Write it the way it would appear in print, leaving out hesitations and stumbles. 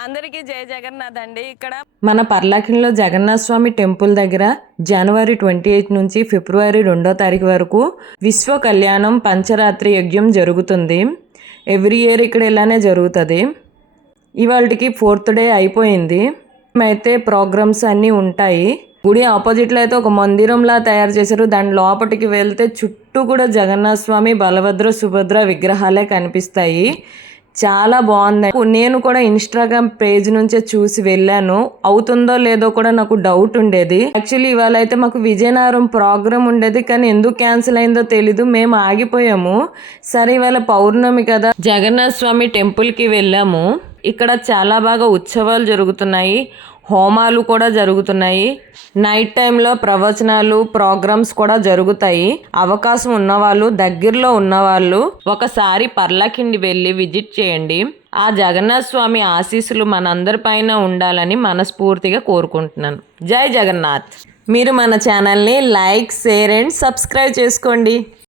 అందరికీ జై జగన్నాథ్ అండి. ఇక్కడ మన పర్లాకిన్లో జగన్నాథ స్వామి టెంపుల్ దగ్గర జనవరి 28 నుంచి ఫిబ్రవరి 2వ తారీఖు వరకు విశ్వ కళ్యాణం పంచరాత్రి యజ్ఞం జరుగుతుంది. ఎవ్రీ ఇయర్ ఇక్కడ ఇలానే జరుగుతుంది. ఇవాళకి 4th డే అయిపోయింది. అయితే ప్రోగ్రామ్స్ అన్నీ ఉంటాయి. గుడి ఆపోజిట్లో అయితే ఒక మందిరంలా తయారు చేశారు. దాని లోపలికి వెళ్తే చుట్టూ కూడా జగన్నాథ స్వామి, బలభద్ర, సుభద్ర విగ్రహాలే కనిపిస్తాయి. చాలా బాగుంది. నేను కూడా ఇన్స్టాగ్రామ్ పేజ్ నుంచే చూసి వెళ్ళాను. అవుతుందో లేదో కూడా నాకు డౌట్ ఉండేది. యాక్చువల్లీ ఇవాళ అయితే మాకు విజయనగరం ప్రోగ్రామ్ ఉండేది, కానీ ఎందుకు క్యాన్సిల్ అయిందో తెలీదు. మేము ఆగిపోయాము. సరే ఇవాళ పౌర్ణమి కదా, జగన్నాథ స్వామి టెంపుల్కి వెళ్ళాము. ఇక్కడ చాలా బాగా ఉత్సవాలు జరుగుతున్నాయి, హోమాలు కూడా జరుగుతున్నాయి. నైట్ టైంలో ప్రవచనాలు, ప్రోగ్రామ్స్ కూడా జరుగుతాయి. అవకాశం ఉన్నవాళ్ళు, దగ్గరలో ఉన్నవాళ్ళు ఒకసారి పర్లాకిండి వెళ్ళి విజిట్ చేయండి. ఆ జగన్నాథ స్వామి ఆశీస్సులు మనందరిపైన ఉండాలని మనస్ఫూర్తిగా కోరుకుంటున్నాను. జై జగన్నాథ్. మీరు మన ఛానల్ని లైక్, షేర్ అండ్ సబ్స్క్రైబ్ చేసుకోండి.